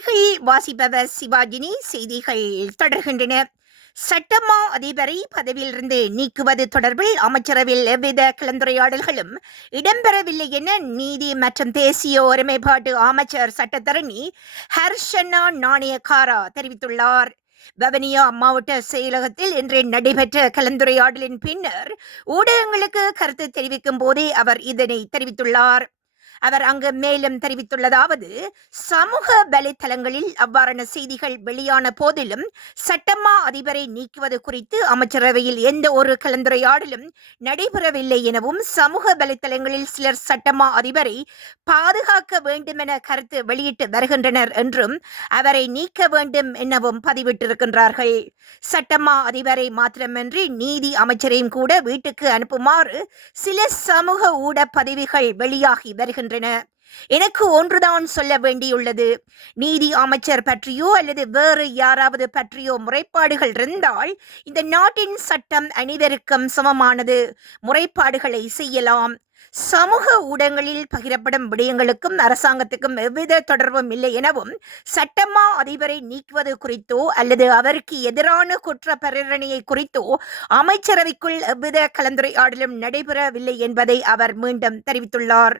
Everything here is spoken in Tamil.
செய்திகள் வாசிப்பவர் சிவாஜினி. செய்திகள் தொடர்கின்றன. சட்டமா அதிபரை பதவியிலிருந்து நீக்குவது தொடர்பில் அமைச்சரவையில் எவ்வித கலந்துரையாடல்களும் இடம்பெறவில்லை என நீதி மற்றும் தேசிய ஒருமைப்பாட்டு அமைச்சர் சட்டத்தரணி ஹர்ஷனா நாணயக்காரா தெரிவித்துள்ளார். வவனியா மாவட்ட செயலகத்தில் இன்று நடைபெற்ற கலந்துரையாடலின் பின்னர் ஊடகங்களுக்கு கருத்து தெரிவிக்கும் போதே அவர் இதனை தெரிவித்துள்ளார். அவர் அங்கு மேலும் தெரிவித்துள்ளதாவது, சமூக வலைத்தளங்களில் அவ்வாறான செய்திகள் வெளியான போதிலும் சட்டமா அதிபரை நீக்குவது குறித்து அமைச்சரவையில் எந்த ஒரு கலந்துரையாடலும் நடைபெறவில்லை எனவும், சமூக வலைத்தளங்களில் சிலர் சட்டமா அதிபரை பாதுகாக்க வேண்டும் என கருத்து வெளியிட்டு வருகின்றனர் என்றும், அவரை நீக்க வேண்டும் எனவும் பதிவிட்டிருக்கின்றார்கள். சட்டமா அதிபரை மாத்திரமின்றி நீதி அமைச்சரையும் கூட வீட்டுக்கு அனுப்புமாறு சில சமூக ஊட பதிவுகள் வெளியாகி வருகின்றன. எனக்கு ஒன்றுதான் சொல்ல வேண்டியுள்ளது. நீதி அமைச்சர் பற்றியோ அல்லது வேறு யாராவது பற்றியோ முறைப்பாடுகள் இருந்தால் இந்த நாட்டின் சட்டம் அனைவருக்கும் சமமானது. முறைப்பாடுகளை செய்யலாம். சமூக ஊடகங்களில் பகிரப்படும் விடயங்களுக்கும் அரசாங்கத்துக்கும் எவ்வித தொடர்பும் இல்லை எனவும், சட்டமா அதிபரை நீக்குவது குறித்தோ அல்லது அவருக்கு எதிரான குற்ற பரிரணையை குறித்தோ அமைச்சரவைக்குள் எவ்வித கலந்துரையாடலும் நடைபெறவில்லை என்பதை அவர் மீண்டும் தெரிவித்துள்ளார்.